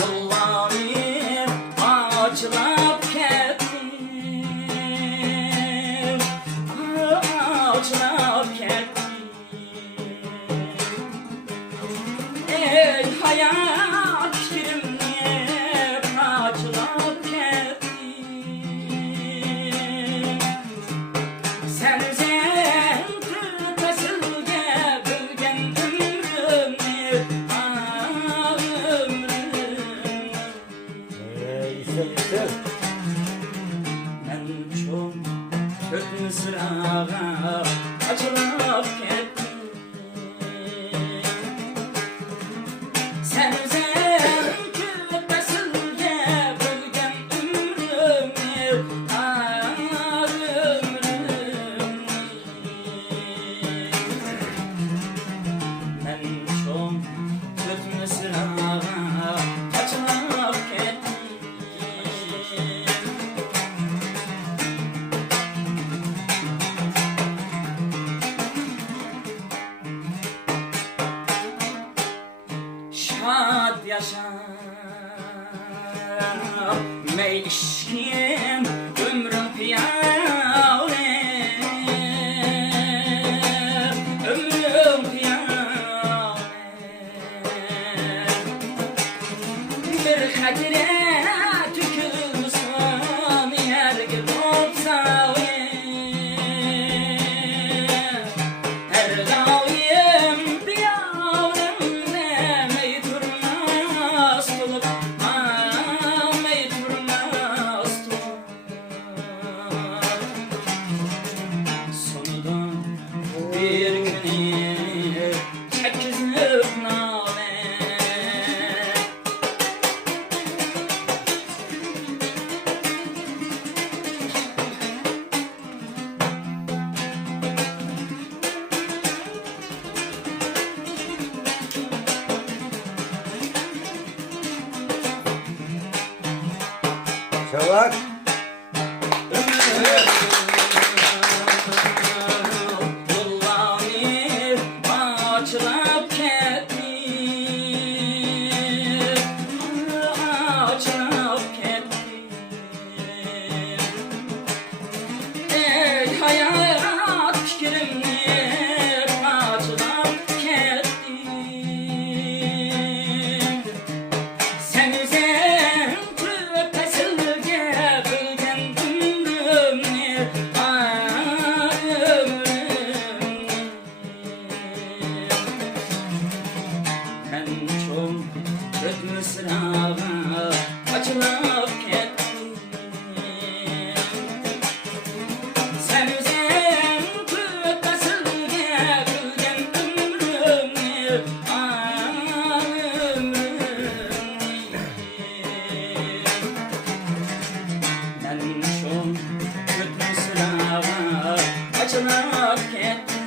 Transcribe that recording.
yollarım açılıp kettim, açılıp kettim. Ey hayat fikrimle açılıp kettim. Sen ben çok kötü sırağa açılıp kettim. Sen köpesilge bölgen ömrümü, ömrümü. Ben çok kötü sırağa açılıp kettim. Şad yaşa meylişkim ömrüm piyale, ömrüm piyale. Bir kadire tükürsün yer gibi olsa her daim piyalemde mey durmaz tulup, mey durmaz tulup. Sonunda bir günü çekizlik name. Çalak. Yollarım açılıp kettim, açılıp kettim. Ey hayat fikrimle açılıp kettim. Sen üzen köpesilge bölgen ömrümü, ömrümü. Ben çok kötü sırağa açılıp kettim. Sen üzen köpesilge bölgen ömrümü, ömrümü. Ben çok kötü sırağa açılıp kettim.